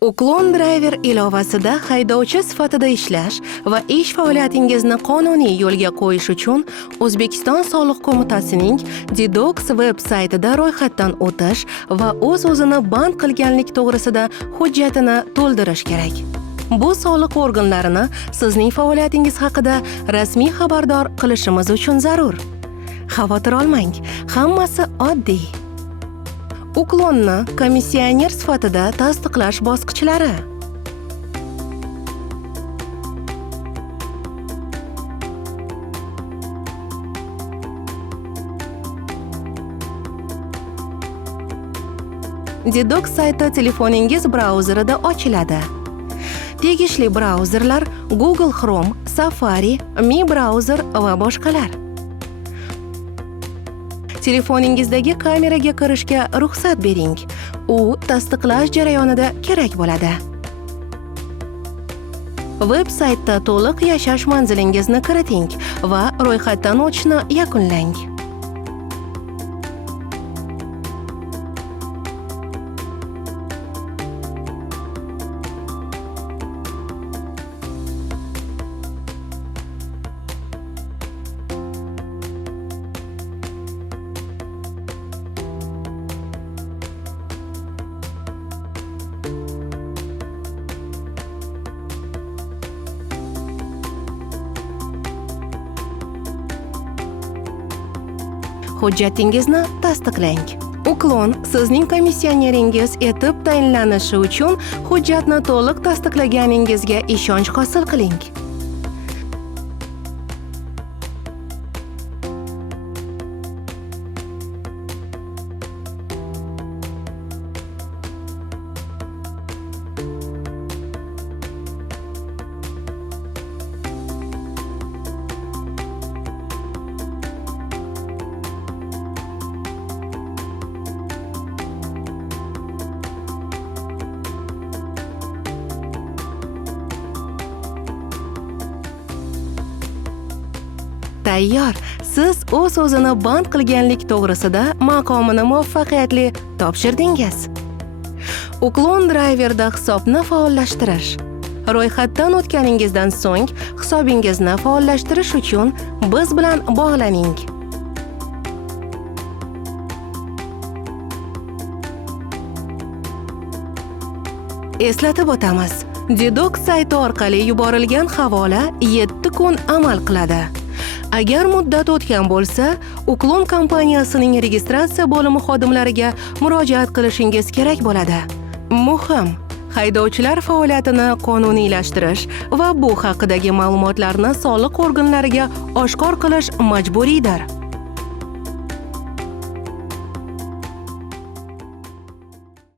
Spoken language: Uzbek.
Uklon Driver ilovasida haydovchi sifatida ishlash va ish faoliyatingizni qonuniy yo'lga qo'yish uchun O'zbekiston Soliq qo'mitasining Dedox veb-saytida ro'yxatdan o'tish va o'z-o'zini band qilganlik to'g'risida hujjatini to'ldirish kerak. Bu soliq organlarini sizning faoliyatingiz haqida rasmiy xabardor qilishimiz uchun zarur. Xavotir olmang, hammasi oddiy. Uklonni komissioner sifatida tasdiqlash bosqichlari. Dedox sayti telefoningiz brauzerida ochiladi. Tegishli brauzerlar Google Chrome, Safari, Mi Browser va boshqalar. Telefoningizdagi kameraga kirishga ruxsat bering. U tasdiqlash jarayonida kerak bo'ladi. Veb-saytda to'liq yashash manzilingizni kiriting va ro'yxatdan o'tishni yakunlang. Hujjatingizni tasdiqlang. Uklon sizning komissioneringiz etib tayinlanishi uchun hujjatni to'liq tasdiqlaganingizga ishonch hosil qiling. Tayyor. Siz o'z-o'zini band qilganlik to'g'risida maqomini muvaffaqiyatli topshirdingiz. Uklon Driverda hisobni faollashtirish. Ro'yxatdan o'tganingizdan so'ng hisobingizni faollashtirish uchun biz bilan bog'laning. Eslatib o'tamiz. Dedox sayti orqali yuborilgan havola 7 kun amal qiladi. Agar muddat o'tgan bo'lsa, Uklon kompaniyasining registratsiya bo'limi xodimlariga murojaat qilishingiz kerak bo'ladi. Muhim, haydovchilar faoliyatini qonuniylashtirish va bu haqidagi ma'lumotlarni soliq organlariga oshkor qilish majburiydir.